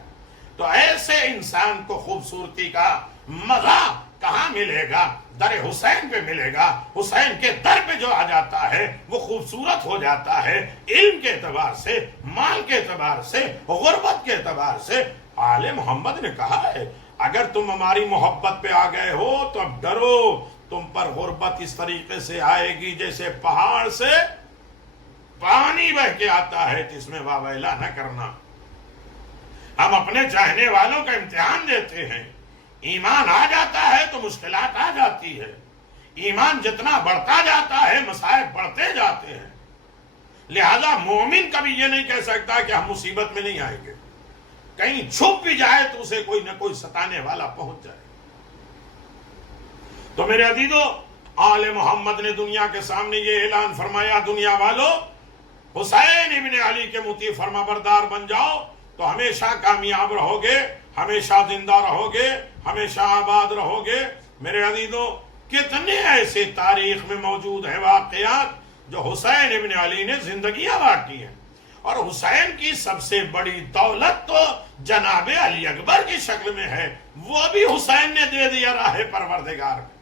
تو ایسے انسان کو خوبصورتی کا مزہ کہاں ملے گا؟ در حسین پہ ملے گا۔ حسین کے در پہ جو آ جاتا ہے وہ خوبصورت ہو جاتا ہے، علم کے اعتبار سے، مال کے اعتبار سے، غربت کے اعتبار سے۔ آل محمد نے کہا ہے اگر تم ہماری محبت پہ آ گئے ہو تو اب ڈرو، تم پر غربت اس طریقے سے آئے گی جیسے پہاڑ سے پانی بہ کے آتا ہے، تو اس میں واویلا نہ کرنا۔ ہم اپنے چاہنے والوں کا امتحان دیتے ہیں، ایمان آ جاتا ہے تو مشکلات آ جاتی ہے، ایمان جتنا بڑھتا جاتا ہے مصائب بڑھتے جاتے ہیں۔ لہذا مومن کبھی یہ نہیں کہہ سکتا کہ ہم مصیبت میں نہیں آئیں گے، کہیں چھپ بھی جائے تو اسے کوئی نہ کوئی ستانے والا پہنچ جائے۔ تو میرے عزیزو، آل محمد نے دنیا کے سامنے یہ اعلان فرمایا، دنیا والو حسین ابن علی کے مطیع فرما بردار بن جاؤ تو ہمیشہ کامیاب رہو گے، ہمیشہ زندہ رہو گے، ہمیشہ آباد رہو گے۔ میرے عزیزو، کتنے ایسے تاریخ میں موجود ہیں واقعات جو حسین ابن علی نے زندگیاں بانٹی ہیں، اور حسین کی سب سے بڑی دولت تو جناب علی اکبر کی شکل میں ہے، وہ بھی حسین نے دے دیا راہ پروردگار میں۔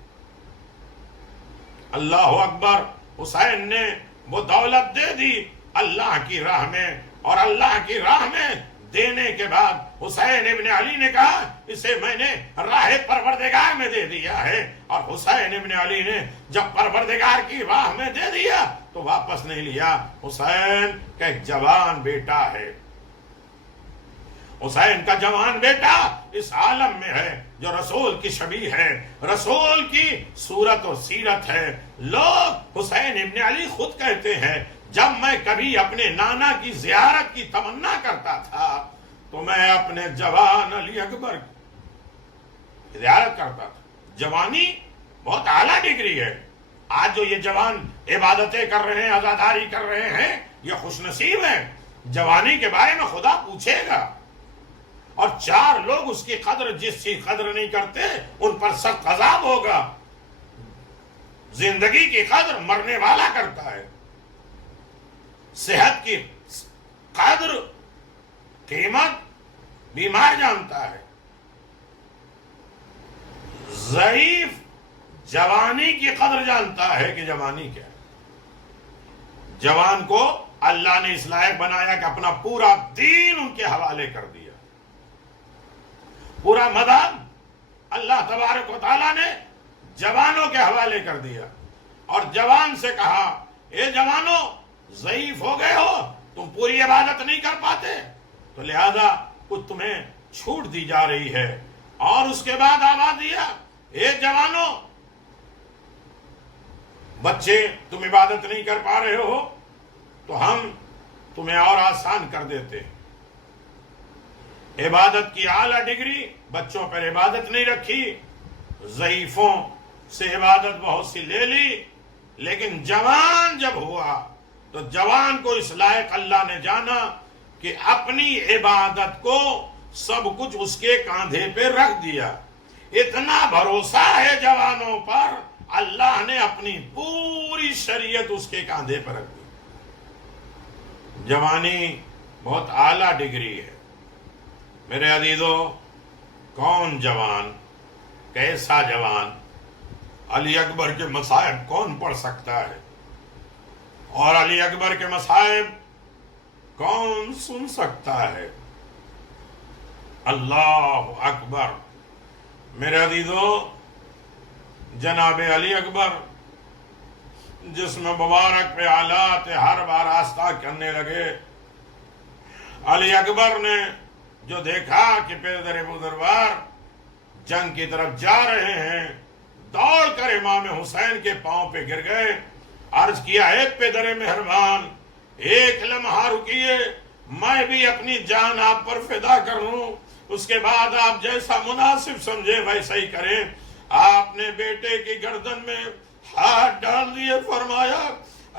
اللہ اکبر، حسین نے وہ دولت دے دی اللہ کی راہ میں، اور اللہ کی راہ میں دینے کے بعد حسین ابن علی نے کہا اسے میں نے راہ پروردگار میں دے دیا ہے، اور حسین ابن علی نے جب پروردگار کی راہ میں دے دیا تو واپس نہیں لیا۔ حسین کا ایک جوان بیٹا ہے، حسین کا جوان بیٹا اس عالم میں ہے جو رسول کی شبیہ ہے، رسول کی صورت و سیرت ہے۔ لوگ حسین ابن علی خود کہتے ہیں جب میں کبھی اپنے نانا کی زیارت کی تمنا کرتا تھا تو میں اپنے جوان علی اکبر کی زیارت کرتا تھا۔ جوانی بہت اعلیٰ ڈگری ہے۔ آج جو یہ جوان عبادتیں کر رہے ہیں، عزاداری کر رہے ہیں، یہ خوش نصیب ہیں۔ جوانی کے بارے میں خدا پوچھے گا، اور 4 لوگ اس کی قدر، جس کی قدر نہیں کرتے ان پر سخت عذاب ہوگا۔ زندگی کی قدر مرنے والا کرتا ہے، صحت کی قدر قیمت بیمار جانتا ہے، ضعیف جوانی کی قدر جانتا ہے کہ جوانی کیا ہے۔ جوان کو اللہ نے اس لائق بنایا کہ اپنا پورا دین ان کے حوالے کر دیا، پورا مدد اللہ تبارک و تعالیٰ نے جوانوں کے حوالے کر دیا، اور جوان سے کہا اے جوانوں ضعیف ہو گئے ہو، تم پوری عبادت نہیں کر پاتے، تو لہذا کچھ تمہیں چھوٹ دی جا رہی ہے۔ اور اس کے بعد آواز دیا اے جوانوں، بچے تم عبادت نہیں کر پا رہے ہو تو ہم تمہیں اور آسان کر دیتے ہیں۔ عبادت کی اعلیٰ ڈگری بچوں پر عبادت نہیں رکھی، ضعیفوں سے عبادت بہت سی لے لی، لیکن جوان جب ہوا تو جوان کو اس لائق اللہ نے جانا کہ اپنی عبادت کو سب کچھ اس کے کاندھے پہ رکھ دیا۔ اتنا بھروسہ ہے جوانوں پر، اللہ نے اپنی پوری شریعت اس کے کاندھے پر رکھ دی۔ جوانی بہت اعلیٰ ڈگری ہے میرے عزیزو۔ کون جوان، کیسا جوان، علی اکبر کے مصائب کون پڑھ سکتا ہے، اور علی اکبر کے مصائب کون سن سکتا ہے؟ اللہ اکبر میرے عزیزو، جناب علی اکبر جسم مبارک پہ آلات ہر بار آستہ کرنے لگے، علی اکبر نے جو دیکھا کہ پیدر بزرگوار جنگ کی طرف جا رہے ہیں، دوڑ کر امام حسین کے پاؤں پہ گر گئے، عرض کیا اے پیدر مہربان ایک لمحہ رکیے، میں بھی اپنی جان آپ پر فدا کروں، اس کے بعد آپ جیسا مناسب سمجھے ویسا ہی کریں۔ آپ نے بیٹے کی گردن میں ہاتھ ڈال دیے، فرمایا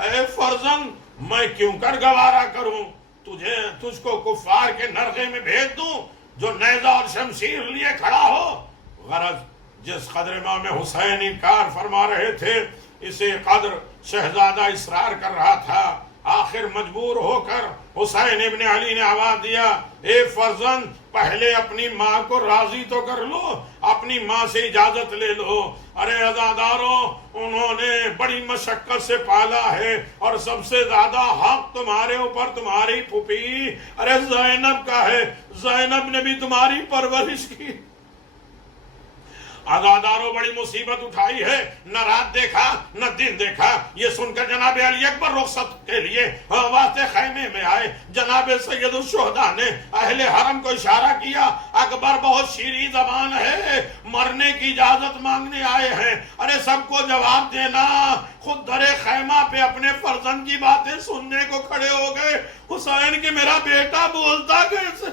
اے فرزند میں کیوں کر گوارا کروں، تجھ کو کفار کے نرغے میں بھیج دوں جو نیزہ اور شمشیر لیے کھڑا ہو۔ غرض جس قدر امام حسین انکار فرما رہے تھے، اسی قدر شہزادہ اصرار کر رہا تھا۔ آخر مجبور ہو کر حسین ابن علی نے آواز دیا اے فرزند پہلے اپنی ماں کو راضی تو کر لو، اپنی ماں سے اجازت لے لو۔ ارے عزاداروں، انہوں نے بڑی مشقت سے پالا ہے اور سب سے زیادہ حق تمہارے اوپر تمہاری پھوپھی ارے زینب کا ہے، زینب نے بھی تمہاری پرورش کی۔ عزاداروں بڑی مصیبت اٹھائی ہے، نہ رات دیکھا نہ دن دیکھا۔ یہ سن کر جناب علی اکبر رخصت کے لیے واسطے خیمے میں آئے۔ جناب سید الشہداء نے اہل حرم کو اشارہ کیا، اکبر بہت شیریں زبان ہے، مرنے کی اجازت مانگنے آئے ہیں۔ ارے سب کو جواب دینا۔ خود در خیمہ پہ اپنے فرزند کی باتیں سننے کو کھڑے ہو گئے۔ حسین کہ میرا بیٹا بولتا کیسے؟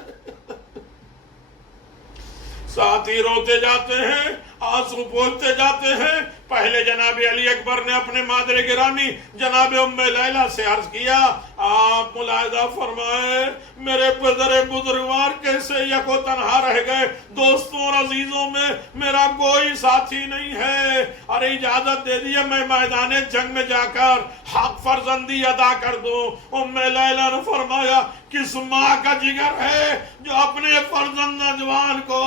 ساتھی روتے جاتے ہیں، آنسو پوچھتے جاتے ہیں۔ پہلے جناب علی اکبر نے اپنے مادر گرامی جناب ام لیلہ سے عرض کیا، آپ ملاحظہ فرمائے میرے پدر بزرگوار کیسے یکو تنہا رہ گئے، دوستوں اور عزیزوں میں میرا کوئی ساتھی نہیں ہے۔ ارے اجازت دے دیے میں میدان جنگ میں جا کر حق فرزندی ادا کر دوں۔ ام لیلہ نے فرمایا کس ماں کا جگر ہے جو اپنے فرزند نوجوان کو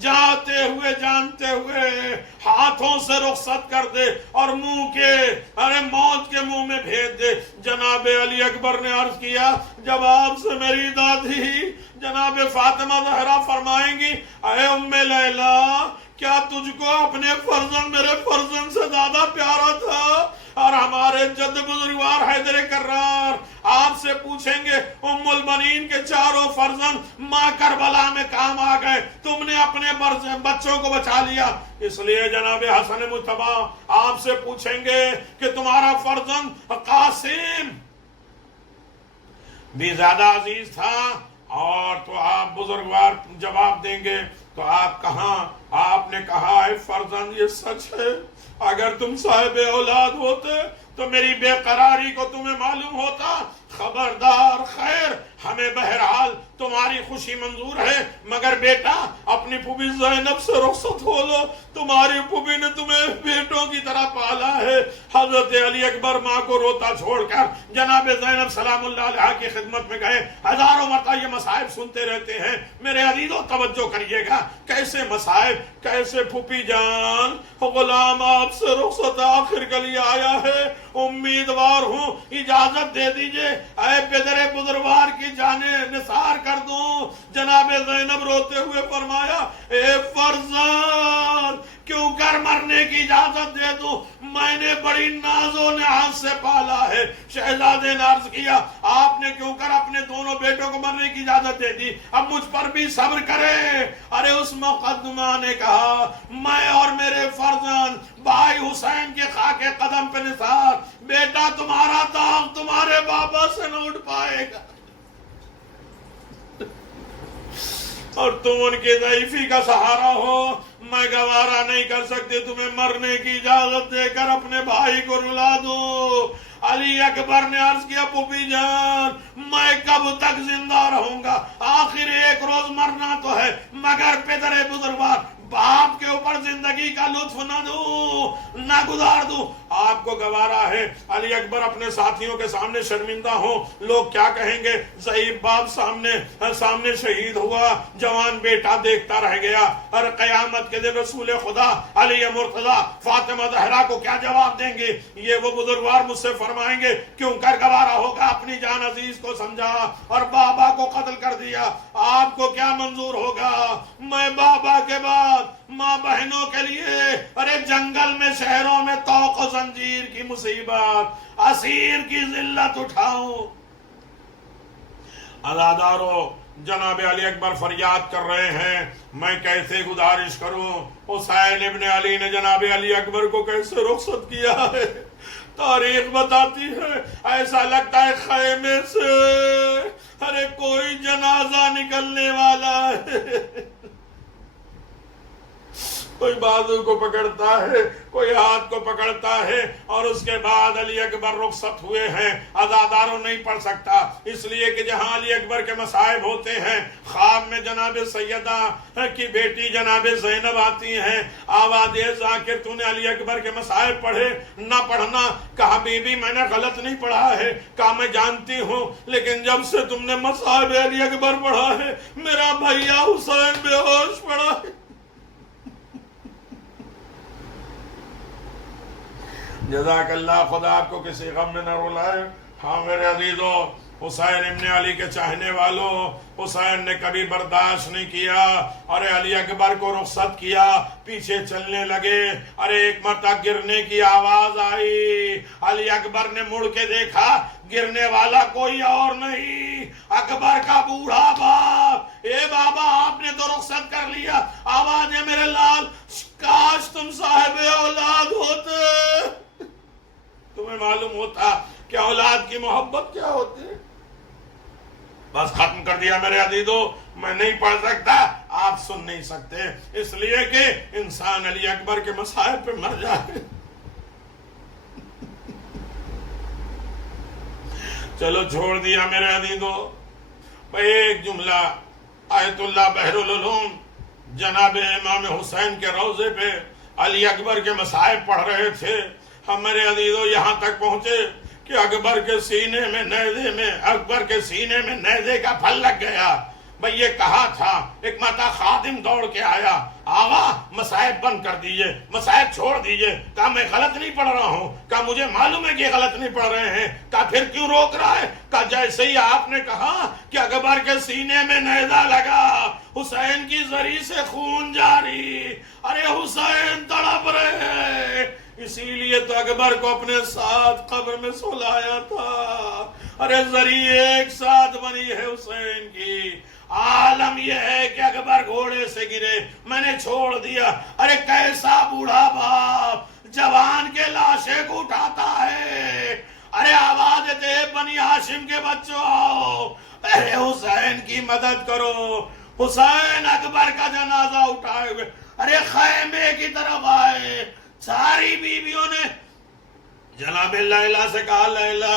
جاتے ہوئے جانتے ہوئے ہاتھوں سے رخصت کر دے اور موت کے منہ میں بھیج دے۔ جناب علی اکبر نے عرض کیا جب آپ سے میری دادی جناب فاطمہ زہرا فرمائیں گی اے ام لیلہ کیا تجھ کو اپنے فرزند میرے فرزند سے زیادہ پیارا تھا؟ اور ہمارے جد بزرگوار حیدر کرار آپ سے پوچھیں گے ام البنین کے چاروں فرزند ماں کربلا میں کام آ گئے، تم نے اپنے بچوں کو بچا لیا۔ اس لیے جناب حسن مجتبی آپ سے پوچھیں گے کہ تمہارا فرزند قاسم بھی زیادہ عزیز تھا، اور تو آپ بزرگوار جواب دیں گے تو آپ کہاں؟ آپ نے کہا اے فرزند یہ سچ ہے، اگر تم صاحب اولاد ہوتے تو میری بے قراری کو تمہیں معلوم ہوتا۔ خبردار، خیر ہمیں بہرحال تمہاری خوشی منظور ہے، مگر بیٹا اپنی پھوپھی زینب سے رخصت ہو لو، تمہاری پھوپھی نے تمہیں بیٹوں کی طرح پالا ہے۔ حضرت علی اکبر ماں کو روتا چھوڑ کر جناب زینب سلام اللہ علیہ کی خدمت میں گئے۔ ہزاروں مرتبہ یہ مصائب سنتے رہتے ہیں میرے عزیزوں، توجہ کریے گا کیسے مصائب، کیسے پھوپھی جان غلام آپ سے رخصت آخر کے لیے آیا ہے، امیدوار ہوں اجازت دے دیجئے اے پدر بزرگوار کی جانیں نثار کر دوں۔ جناب زینب روتے ہوئے فرمایا اے فرزند کیوں کر مرنے کی اجازت دے دوں، میں نے بڑی ناز و نہاد سے پالا ہے۔ شہزادے نے عرض کیا آپ نے کیوں کر اپنے دونوں بیٹوں کو مرنے کی اجازت دے دی، اب مجھ پر بھی صبر کرے۔ ارے اس مقدمہ نے کہا میں اور میرے فرزند بھائی حسین کے خاک قدم پہ نثار، بیٹا تمہارا داغ تمہارے بابا سے نہ اٹھ پائے گا۔ اور تم ان کی ضعیفی کا سہارا ہو. میں گوارا نہیں کر سکتی تمہیں مرنے کی اجازت دے کر اپنے بھائی کو رلا دوں. علی اکبر نے عرض کیا پھوپھی جان میں کب تک زندہ رہوں گا؟ آخر ایک روز مرنا تو ہے، مگر پدر بزرگوار باپ کے اوپر زندگی کا لطف نہ دوں، نہ گزار دوں. آپ کو گوارا ہے علی اکبر اپنے ساتھیوں کے سامنے شرمندہ ہوں. لوگ کیا کہیں گے؟ ضعیف باپ سامنے شہید ہوا، جوان بیٹا دیکھتا رہ گیا. اور قیامت کے دن رسول خدا علی مرتضی فاطمہ زہرا کو کیا جواب دیں گے؟ یہ وہ بزرگوار مجھ سے فرمائیں گے کیوں کر گوارا ہوگا؟ اپنی جان عزیز کو سمجھا اور بابا کو قتل کر دیا. آپ کو کیا منظور ہوگا؟ میں بابا کے بعد ماں بہنوں کے لیے ارے جنگل میں شہروں میں طوق و زنجیر کی مصیبت، اسیر کی ذلت اٹھاؤں. عزادارو جناب علی اکبر فریاد کر رہے ہیں میں کیسے گزارش کروں؟ حسین ابن علی نے جناب علی اکبر کو کیسے رخصت کیا ہے؟ تاریخ بتاتی ہے ایسا لگتا ہے خیمے سے ارے کوئی جنازہ نکلنے والا ہے. کوئی بازو کو پکڑتا ہے، کوئی ہاتھ کو پکڑتا ہے. اور اس کے بعد علی اکبر رخصت ہوئے ہیں. عزاداروں نہیں پڑھ سکتا اس لیے کہ جہاں علی اکبر کے مصائب ہوتے ہیں خواب میں جناب سیدہ کی بیٹی جناب زینب آتی ہیں. آواز ذاکر تو نے علی اکبر کے مصائب پڑھے؟ نہ پڑھنا. کہا بی بی میں نے غلط نہیں پڑھا ہے. کہا میں جانتی ہوں لیکن جب سے تم نے مصائب علی اکبر پڑھا ہے میرا بھیا حسین بے ہوش پڑا ہے. جزاک اللہ، خدا آپ کو کسی غم میں نہ رلائے. ہاں میرے عزیزو، حسین ابن علی کے چاہنے والوں، حسین نے کبھی برداشت نہیں کیا. ارے علی اکبر کو رخصت کیا، پیچھے چلنے لگے. ارے ایک مرتبہ گرنے کی آواز آئی. علی اکبر نے مڑ کے دیکھا، گرنے والا کوئی اور نہیں اکبر کا بوڑھا باپ. اے بابا آپ نے تو رخصت کر لیا. آواز ہے میرے لال کاش تم صاحب اولاد ہوتے، تمہیں معلوم ہوتا کہ اولاد کی محبت کیا ہوتی ہے. بس ختم کر دیا میرے عزیزو. میں نہیں پڑھ سکتا، آپ سن نہیں سکتے اس لیے کہ انسان علی اکبر کے مصائب پہ مر جائے. چلو چھوڑ دیا میرے عزیزو. ایک جملہ آیت اللہ بحر العلوم جناب امام حسین کے روضے پہ علی اکبر کے مصائب پڑھ رہے تھے. ہم میرے عزیزو یہاں تک پہنچے کہ اکبر کے سینے میں نیزے کا پھل لگ گیا. بھئی یہ کہا تھا. ایک مرتبہ خادم دوڑ کے آیا، آقا مصائب بند کر دیجئے، مصائب چھوڑ دیجئے. کہا میں غلط نہیں پڑھ رہا ہوں. کہا مجھے معلوم ہے کہ غلط نہیں پڑھ رہے ہیں. کہا پھر کیوں روک رہا ہے؟ کہا جیسے ہی آپ نے کہا کہ اکبر کے سینے میں نیزہ لگا، حسین کی زری سے خون جاری. ارے حسین تڑپ رہے ہیں، اسی لیے تو اکبر کو اپنے ساتھ قبر میں سلایا تھا. ارے زری ایک ساتھ بنی ہے حسین کی. عالم یہ ہے کہ اکبر گھوڑے سے گرے، میں نے چھوڑ دیا. ارے کیسا بوڑھا باپ جوان کے لاشے کو اٹھاتا ہے. ارے آواز دے بنی ہاشم کے بچوں آؤ، ارے حسین کی مدد کرو. حسین اکبر کا جنازہ اٹھائے ہوئے ارے خیمے کی طرف آئے. ساری بیویوں نے جناب لیلا سے کہا لیلا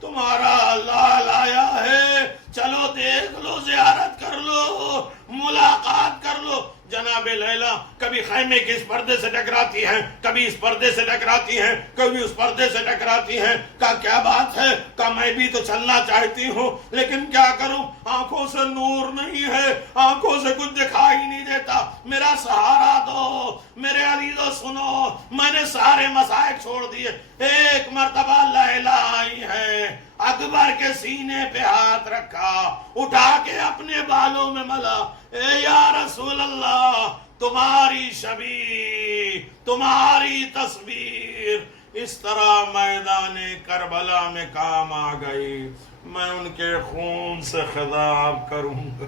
تمہارا لال آیا ہے، چلو دیکھ لو، زیارت کر لو، ملاقات کر لو. جناب لیلا کبھی خیمے کے اس پردے سے ٹکراتی ہیں، کبھی اس پردے سے ٹکراتی ہیں، کبھی اس پردے سے ٹکراتی ہیں. کہا کیا بات ہے؟ کہا میں بھی تو چلنا چاہتی ہوں لیکن کیا کروں، آنکھوں سے نور نہیں ہے، آنکھوں سے کچھ دکھائی نہیں دیتا، میرا سہارا دو. میرے عزیزو سنو، میں نے سارے مصائب چھوڑ دیے. ایک مرتبہ لیلا آئی ہے، اکبر کے سینے پہ ہاتھ رکھا، اٹھا کے اپنے بالوں میں ملا. اے یا رسول اللہ تمہاری شبیہ، تمہاری تصویر اس طرح میدان کربلا میں کام آ گئی، میں ان کے خون سے خطاب کروں گا.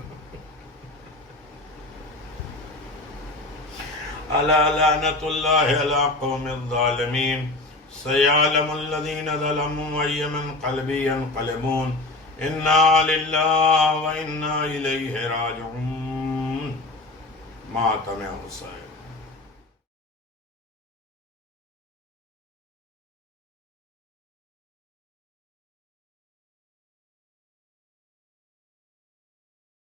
الا لعنت اللہ علی قوم الظالمین سیعلم الذین ظلموا ای منقلب ینقلبون انا للہ و انا الیہ راجعون. ماتم حسین.